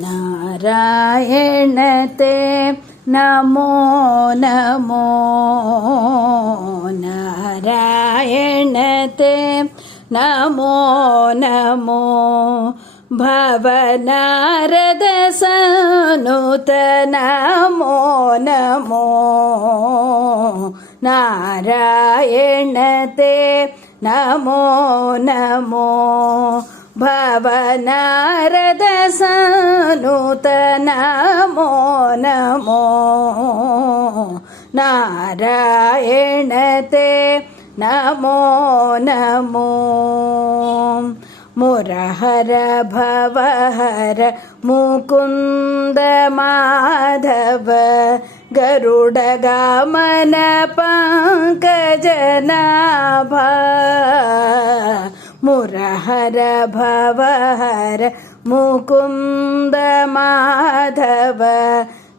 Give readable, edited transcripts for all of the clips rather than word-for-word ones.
नारायण ते नमो नमो नारायण ते नमो नमो भवनारद सनुत नमो नमो नारायण ते नमो नमो भवनारद सनुत नमो नमो नारायण ते नमो नमो मुरहर भवहर मुकुंद माधव गरुडगमन पंकजनाभा मुरहर भवहर मुकुंद माधव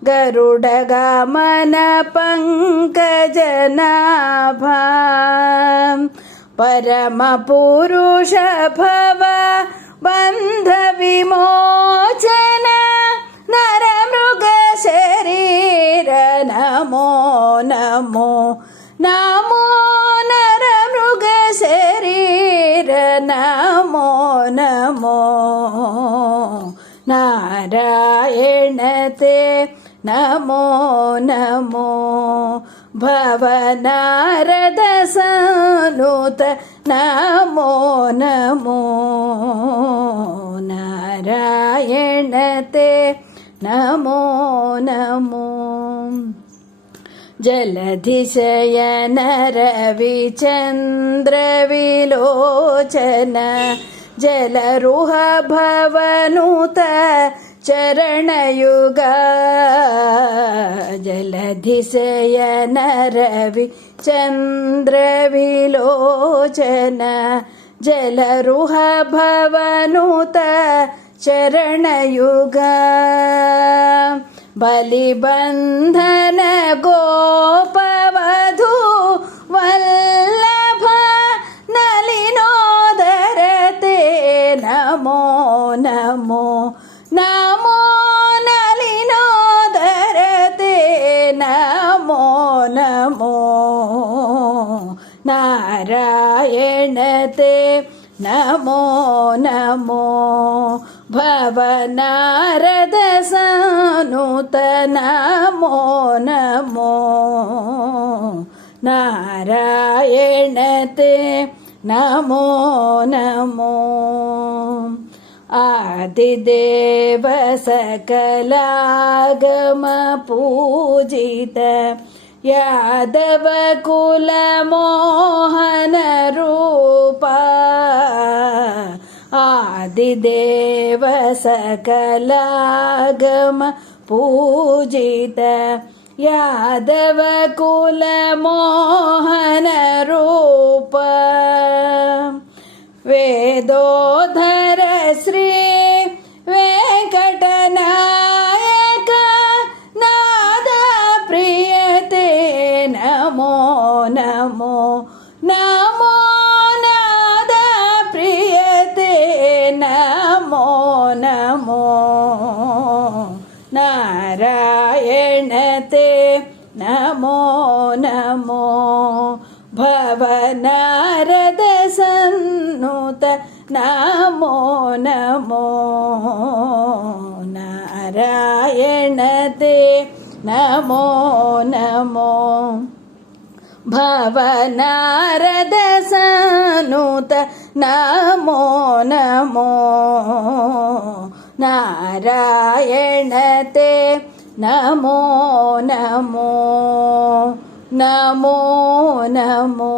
गरुडगमन पंकजनाभा परम पुरुष भव बंध विमोचन नर मृग शरीर नमो नमो नमो नर मृग शरीर नमो नमो नारायण ते नमो नमो भवनारद सनुत नमो नमो नारायण ते नमो नमो जलधिशयन रविचंद्र विलोचन जलरुह भवनुत चरणयुगा जलधिशयन रविचंद्र विलोचन जलरुह भवनुत चरणयुगा बलिबंधन गोपवधू वल्लभ नलिनोदर ते नमो नमो नमो नलिनोदर ते नमो नमो नारायण ते नमो नमो भवनारद सनुत नमो नमो नारायण ते नमो नमो आदिदेव सकलागम पूजित यादव कुल मोहन रूपा आदिदेव सकलागम पूजित यादव कुल मोहन रूप वेदोधर श्री वेंकटनायक नाद प्रियते नमो नमो नमो नाद प्रियते नमो नमो नारायण ते नमो नमो भवनारद सन्नुत नमो नमो नारायण ते नमो नमो भवनारद सन्नुत नमो नमो नारायण ते नमो नमो नमो नमो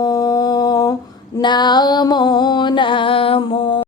नमो नमो